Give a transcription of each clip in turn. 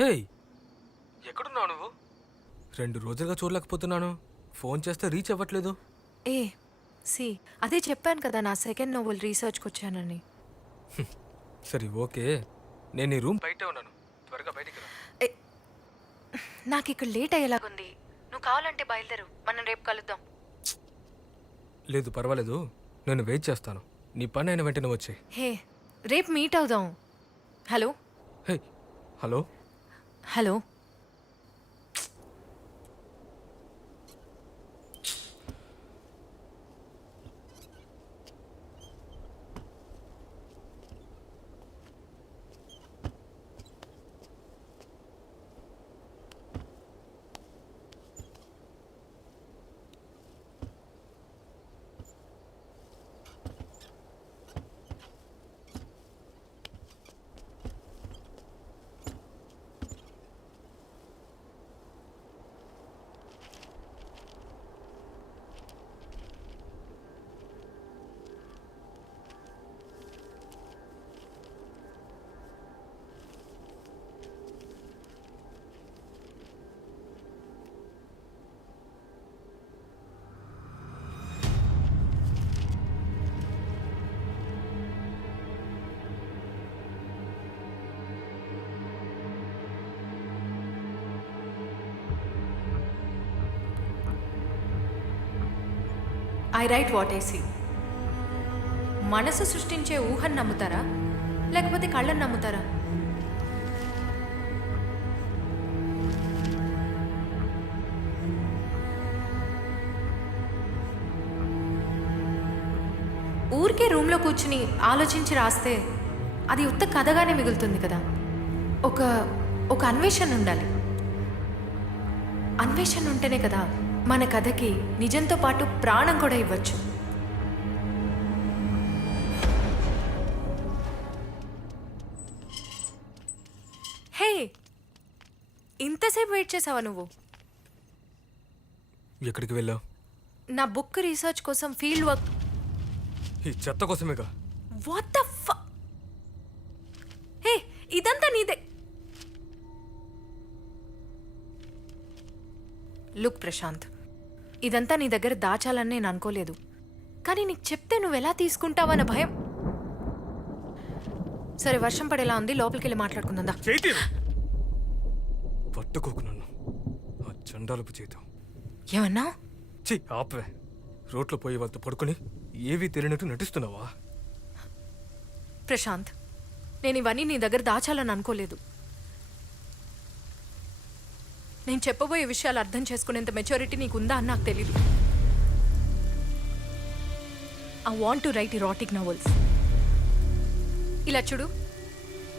హే, ఎక్కడున్నావు నువ్వు? 2 రోజులుగా చూడలేకపోతున్నాను. ఫోన్ చేస్తే రీచ్ అవ్వట్లేదు. ఏ సి అదే చెప్పాను కదా నా సెకండ్ నోవెల్ రీసెర్చ్కి వచ్చానని. సరే ఓకే, నేను ఈ రూమ్ బయటే ఉన్నాను. త్వరగా బయటికి రా. ఏ, నాకు ఇక్కడ లేట్ అయ్యేలాగుంది. నువ్వు కావాలంటే బయలుదేరు, మనం రేపు కలుద్దాం. లేదు పర్వాలేదు, నేను వెయిట్ చేస్తాను. నీ పని అయిన వెంటనే వచ్చే. హే, రేపు మీట్ అవుదాం. Hello hey, hello. Hello I write what I see. మనసు సృష్టించే ఊహను నమ్ముతారా లేకపోతే కళ్ళని నమ్ముతారా? ఊరికే రూమ్లో కూర్చుని ఆలోచించి రాస్తే అది ఉత్త కథగానే మిగులుతుంది కదా. ఒక ఒక అన్వేషణ ఉండాలి. అన్వేషణ ఉంటేనే కదా మన కథకి నిజంతో పాటు ప్రాణం కూడా ఇవ్వచ్చు. హే, ఇంతసేపు వెయిట్ చేసావా నువ్వు? ఎక్కడికి వెళ్ళావు? నా బుక్ రీసెర్చ్ కోసం ఫీల్డ్ వర్క్. ఈ చెత్త కోసమేగా. వాట్ ద ఫ హే, ఇదంతా నీదే. లుక్ ప్రశాంత్, ఇదంతా నీ దగ్గర దాచాలని నేను అనుకోలేదు. కానీ నీకు చెప్తే నువ్వు ఎలా తీసుకుంటావన్న భయం. సరే, వర్షం పడేలా ఉంది, లోపలికి వెళ్ళి మాట్లాడుకుందా. పట్టుకోకు నన్ను, ఆ చండాలపు చేద్దాం. ఏమన్నా? ఆపవే. రోడ్లో పోయి వాళ్ళతో పడుకొని ఏవీ తెలియనట్టు నటిస్తున్నావా? ప్రశాంత్, నేను ఇవన్నీ నీ దగ్గర దాచాలని అనుకోలేదు. నేను చెప్పబోయే విషయాలు అర్థం చేసుకునేంత మెచ్యూరిటీ నీకుందా అని నాకు తెలీదు. I want to right erratic novels. ఇలా చూడు,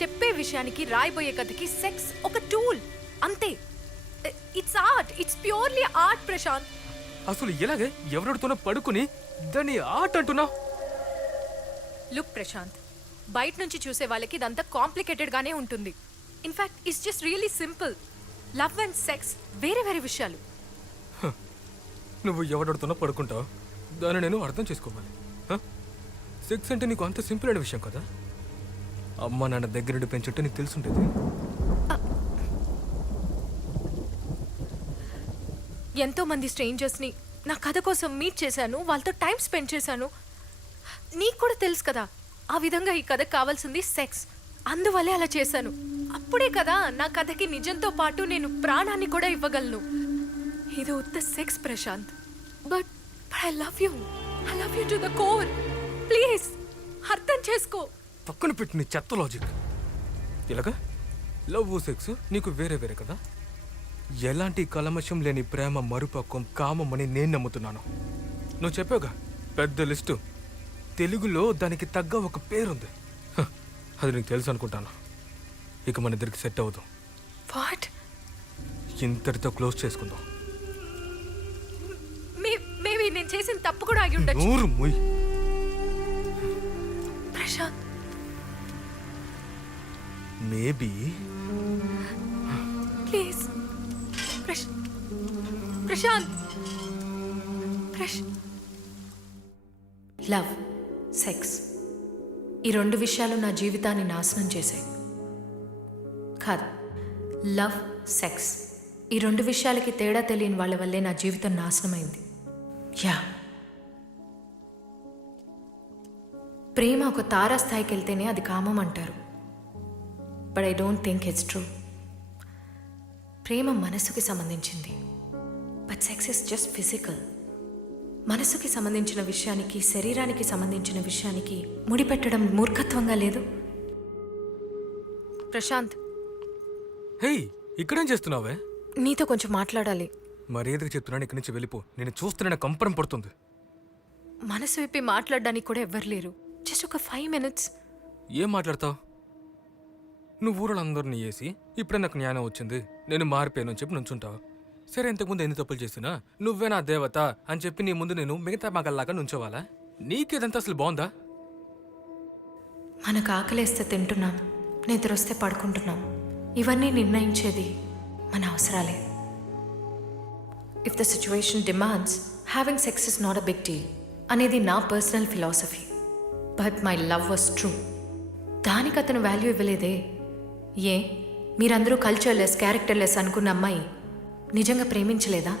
చెప్పే విషయానికి రాయబోయే కథకి సెక్స్ ఒక టూల్ అంతే. It's art, it's purely art Prashanth. అసలు ఎలాగే ఎవరితోనో పడుకుని దాన్ని ఆర్ట్ అంటున్నా? లుక్ ప్రశాంత్, బయట నుంచి చూసే వాళ్ళకి ఇదంతా కాంప్లికేటెడ్ గానే ఉంటుంది. In fact it's just really simple. Love and sex వేరే వేరే విషయాలు. నువ్వు ఎవరితోనో పడుకుంటావు, దాన్ని నేను అర్థం చేసుకోవాలి. సెక్స్ అంటే నీకు అంత సింపుల్ అయిన విషయం కదా? అమ్మ నాన్న దగ్గరుండి పెంచుంటే నీకు తెలుసుండేది. ఎంతో మంది స్ట్రేంజర్స్ని నా కథ కోసం మీట్ చేశాను, వాళ్ళతో టైం స్పెండ్ చేశాను. నీకు కూడా తెలుసు కదా, ఆ విధంగా ఈ కథకు కావాల్సింది సెక్స్. అందువల్లే అలా చేశాను. అప్పుడే కదా నా కథకి నిజంతో పాటు నేను ప్రాణాన్ని కూడా ఇవ్వగలను. ఇది ఉత్త sex Prashanth, but I love you. I love you to the core. Please అర్థం చేసుకో. పక్కన పెట్టి నీ చెత్త లాజిక్. ఇలాగా లవ్ సెక్స్ నీకు వేరే వేరే కదా? ఎలాంటి కలమషం లేని ప్రేమ మరుపక్కం కామం అని నేను నమ్ముతున్నాను. నువ్వు చెప్పావుగా పెద్ద లిస్టు, తెలుగులో దానికి తగ్గ ఒక పేరుంది. అది నీకు తెలుసు అనుకుంటాను. ఇక మన ఇద్దరికి సెట్ అవుతాం. వాట్? ఇంతటితో క్లోజ్ చేసుకుందాం. మేబీ నేను చేసిన తప్పు కూడా ఆగి ఉండొచ్చు. నూరు ముయ్ Prashanth. Maybe. Please Prashanth. Love, sex, ఈ 2 విషయాలు నా జీవితాన్ని నాశనం చేశాయి. కాదు, లవ్, సెక్స్, ఈ 2 విషయాలకి తేడా తెలియని వాళ్ళ వల్లే నా జీవితం నాశనమైంది. యా, ప్రేమ ఒక తారాస్థాయికి వెళ్తేనే అది కామం అంటారు. But I don't think it's true. ప్రేమ మనసుకి సంబంధించింది, but sex is just physical. మనసుకి సంబంధించిన విషయానికి, శరీరానికి సంబంధించిన విషయానికి ముడిపెట్టడం మూర్ఖత్వంగా లేదు? ప్రశాంత్, హే, ఇక్కడేం చేస్తున్నావే? నీతో కొంచెం మాట్లాడాలి. మర్యాదగా చెప్తున్నాను, ఇక్కడి నుంచి వెళ్ళిపో. నేను చూస్తున్న కంపరం పడుతుంది. మనసు విప్పి మాట్లాడడానికి కూడా ఎవ్వరు లేరు. జస్ట్ ఒక 5 minutes. ఏం మాట్లాడతావు? నువ్వు ఊళ్ళందరినీ వేసి ఇప్పుడే నాకు జ్ఞానం వచ్చింది, నేను మారిపోయాను అని చెప్పి నుంచుంటావు. సరే, ఇంతకుముందు ఎన్ని తప్పులు చేసినా నువ్వే నా దేవత అని చెప్పి నీ ముందు నేను మిగతా మగల్లాగా నుంచోవాలా? నీకేదంతా అసలు బాగుందా? మనకు ఆకలేస్తే తింటున్నాం, నిద్రొస్తే పడుకుంటున్నాం. ఇవన్నీ నిర్ణయించేది మన అవసరాలే. If the situation demands, having sex is not a big deal అనేది నా personal philosophy. But my love was true. దానికి అతను వాల్యూ ఇవ్వలేదే. ఏ, మీరందరూ కల్చర్లెస్, క్యారెక్టర్లెస్ అనుకున్న అమ్మాయి నిజంగా ప్రేమించలేదా?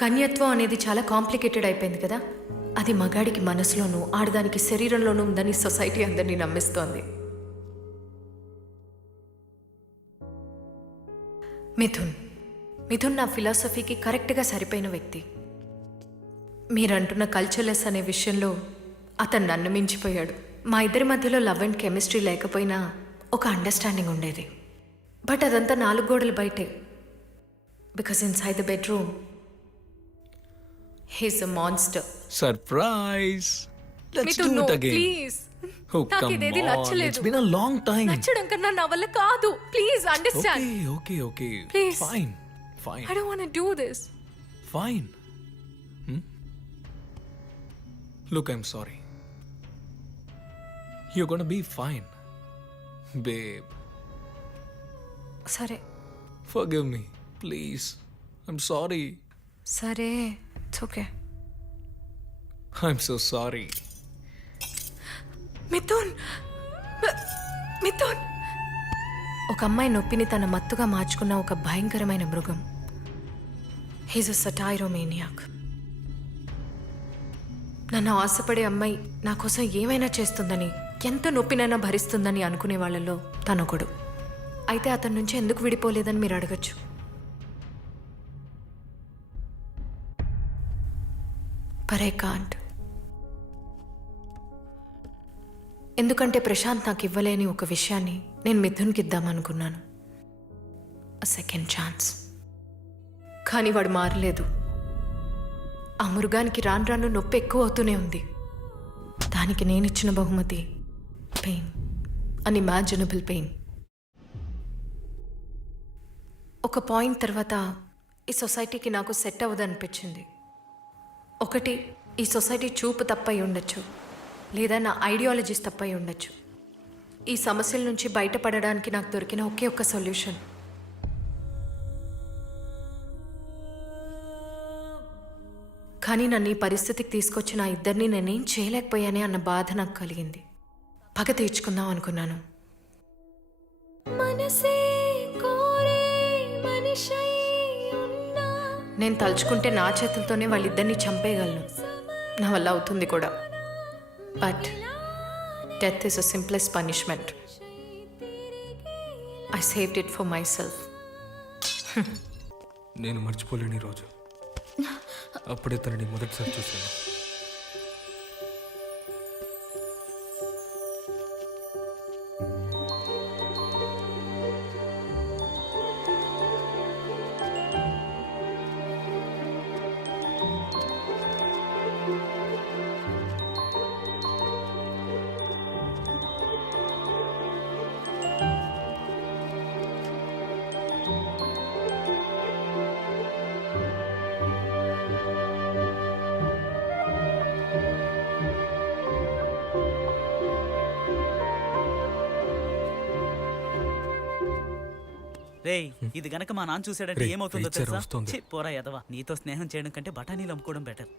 కన్యత్వం అనేది చాలా కాంప్లికేటెడ్ అయిపోయింది కదా. అది మగాడికి మనసులోనూ, ఆడదానికి శరీరంలోనూ ఉందని సొసైటీ అందరినీ నమ్మిస్తోంది. మిథున్ నా ఫిలాసఫీకి కరెక్ట్గా సరిపోయిన వ్యక్తి. మీరంటున్న కల్చర్లెస్ అనే విషయంలో అతను నన్ను మించిపోయాడు. మా ఇద్దరి మధ్యలో లవ్ అండ్ కెమిస్ట్రీ లేకపోయినా ఒక అండర్స్టాండింగ్ ఉండేది. బట్ అదంతా 4 గోడలు బయటే. Because inside the bedroom he's a monster. Surprise! Let's Mithun, do no, it again. please. Oh, నాకు come ఇదేది on. నచ్చలేదు. It's been a long time. నచ్చడం కన్నా నా వల్ల కాదు. Please understand. Okay. Please. Fine. I don't want to do this. Fine. Look, I'm sorry. You're gonna be fine. Babe, సరే forgive me, please. I'm sorry. సరే, it's okay. I'm so sorry. Mithun, Mithun. ఒక అమ్మాయి నొప్పిని తన మత్తుగా మార్చుకున్న ఒక భయంకరమైన మృగం. He's a satyromaniac. నన్ను ఆశపడే అమ్మాయి నా కోసం ఏమైనా చేస్తుందని, ఎంత నొప్పినైనా భరిస్తుందని అనుకునే వాళ్ళలో తనొకడు. అయితే అతని నుంచి ఎందుకు విడిపోలేదని మీరు అడగచ్చు. But I can't. ఎందుకంటే ప్రశాంత్ నాకు ఇవ్వలేని ఒక విషయాన్ని నేను మిథున్కి ఇద్దామనుకున్నాను. అ సెకండ్ ఛాన్స్. కానీ వాడు మారలేదు. ఆ మృగానికి రాను రాను నొప్పి ఎక్కువ అవుతూనే ఉంది. దానికి నేనిచ్చిన బహుమతి పెయిన్, అన్ఇమాజినబుల్ పెయిన్. ఒక పాయింట్ తర్వాత ఈ సొసైటీకి నాకు సెట్ అవ్వదనిపించింది. ఒకటి, ఈ సొసైటీ చూపు తప్పై ఉండొచ్చు, లేదా నా ఐడియాలజీస్ తప్పై ఉండొచ్చు. ఈ సమస్యల నుంచి బయటపడడానికి నాకు దొరికిన ఒకే ఒక్క సొల్యూషన్ కానీ నన్ను ఈ పరిస్థితికి తీసుకొచ్చిన ఆ ఇద్దరిని నేనేం చేయలేకపోయానే అన్న బాధ నాకు కలిగింది. పగ తీర్చుకుందాం అనుకున్నాను. నేను తలుచుకుంటే నా చేతులతోనే వాళ్ళిద్దరిని చంపేయగలను. నా వల్ల అవుతుంది కూడా. But death is a simplest punishment. I saved it for my self. నేను మర్చిపోలేని రోజు అప్పుడే తనని మొదటిసారి చూశాను. రేయ్, ఇది గనక మా నాన్న చూసాడంటే రేయ్, ఏమవుతుందో రీచర్ తెలుసా? వస్తోంది. ఛీ, పోరా ఎదవా. నీతో స్నేహం చేయడం కంటే బఠానీలు అమ్ముకోవడం బెటర్.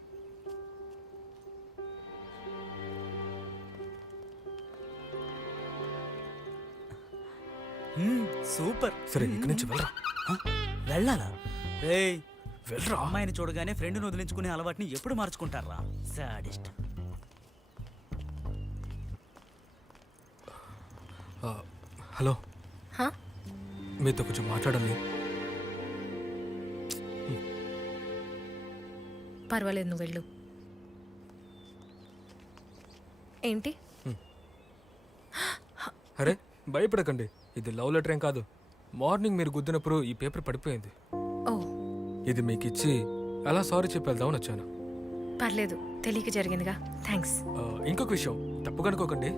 సూపర్. సరే ఇక్కడి నుంచి వెళ్ళరా. హ? వెళ్ళాలా? రేయ్, వెళ్ళరా. అమ్మాయిని చూడగానే ఫ్రెండ్ని వదిలించుకునే అలవాటుని ఎప్పుడు మార్చుకుంటారా? సాడిస్ట్. హలో, హా? మీతో కొంచెం మాట్లాడాలి. పర్వాలేదు, నువ్వు వెళ్ళు. ఏంటి? అరే భయపడకండి, ఇది లవ్ లెటర్ ఏం కాదు. మార్నింగ్ మీరు గుద్దినప్పుడు ఈ పేపర్ పడిపోయింది. ఓ, ఇది మీకు ఇచ్చి అలా సారీ చెప్పి వెళ్దామని వచ్చాను. పర్లేదు, తెలియక జరిగిందిగా. థ్యాంక్స్. ఇంకొక విషయం, తప్పుగా అనుకోకండి.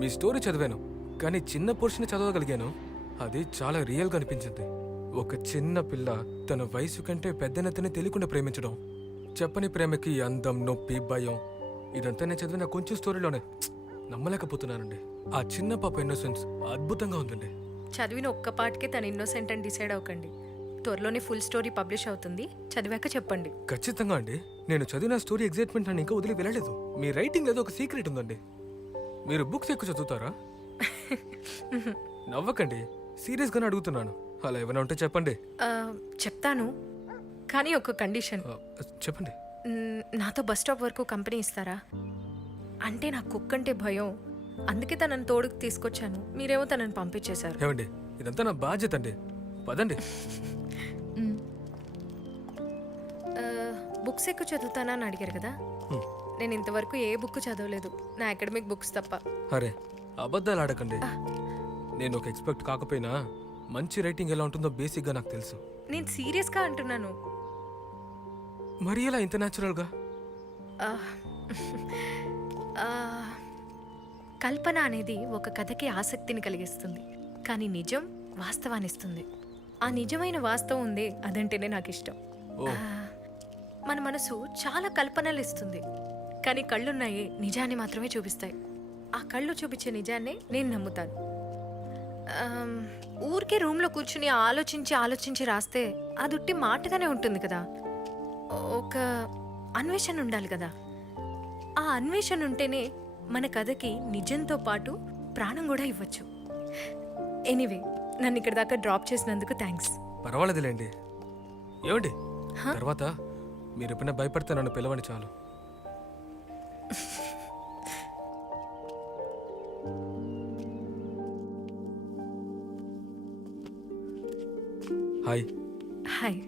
మీ స్టోరీ చదివాను, కానీ చిన్న పోర్షన్ చదవగలిగాను. అది చాలా రియల్గా అనిపించింది. ఒక చిన్న పిల్ల తన వయసు కంటే పెద్దనతని తెలియకుండా ప్రేమించడం, చెప్పని ప్రేమకి అందం, నొప్పి, భయం, ఇదంతా నేను చదివిన కొంచెం స్టోరీలోనే. నమ్మలేకపోతున్నానండి. ఆ చిన్న పాప ఇన్నోసెన్స్ అద్భుతంగా ఉందండి. చదివిన ఒక్క పాటకే తను ఇన్నోసెంట్ అని డిసైడ్ అవ్వకండి. త్వరలోనే ఫుల్ స్టోరీ పబ్లిష్ అవుతుంది, చదివాక చెప్పండి. ఖచ్చితంగా అండి. నేను చదివిన స్టోరీ ఎగ్జైట్మెంట్ నన్ను ఇంకా వదిలి వెళ్ళలేదు. మీ రైటింగ్ ఏదో ఒక సీక్రెట్ ఉందండి. మీరు బుక్స్ ఎక్కువ చదువుతారా? నవ్వకండి, సీరియస్గానే అడుగుతున్నాను. అలా ఏమైనా ఉంటే చెప్పండి. చెప్తాను, కానీ ఒక కండిషన్. చెప్పండి. నాతో బస్ స్టాప్ వరకు కంపెనీ ఇస్తారా? అంటే నాకు కుక్క అంటే భయం, అందుకే తనని తోడుకు తీసుకొచ్చాను. మీరేమో తనని పంపించేశారు. ఏమండి, ఇదంతా నా బాధ్యత అండి. పదండి. బుక్స్ ఎక్కువ చదువుతానా అని అడిగారు కదా. నేను ఇంతవరకు ఏ బుక్ చదవలేదు, నా అకాడమిక్ బుక్స్ తప్ప. అరే అబద్ధాలు ఆడకండి. నేను ఒక ఎక్స్పెక్ట్ కాకపోయినా మంచి రైటింగ్ ఎలా ఉంటుందో బేసిక్గా నాకు తెలుసు. నేను సీరియస్గా అంటున్నాను. మరి ఎలా ఇంత న్యాచురల్గా? కల్పన అనేది ఒక కథకి ఆసక్తిని కలిగిస్తుంది, కానీ నిజం వాస్తవాన్నిస్తుంది. ఆ నిజమైన వాస్తవం ఉంది, అదంటేనే నాకు ఇష్టం. మన మనసు చాలా కల్పనలు ఇస్తుంది, కానీ కళ్ళున్నాయి నిజాన్ని మాత్రమే చూపిస్తాయి. ఆ కళ్ళు చూపించే నిజాన్నే నేను నమ్ముతాను. ఊరికే రూమ్లో కూర్చుని ఆలోచించి రాస్తే అది ఉట్టి మాటగానే ఉంటుంది కదా. ఒక అన్వేషణ ఉండాలి కదా. ఆ అన్వేషణ ఉంటేనే మన కథకి నిజంతో పాటు ప్రాణం కూడా ఇవ్వచ్చు. ఎనీవే, నన్ను ఇక్కడ దాకా డ్రాప్ చేసినందుకు థ్యాంక్స్. పర్వాలేదులేండి. ఏమండి, తర్వాత మీరు ఎప్పుడైనా భయపడితే నన్ను పిలవండి చాలు. హాయ్. హాయ్.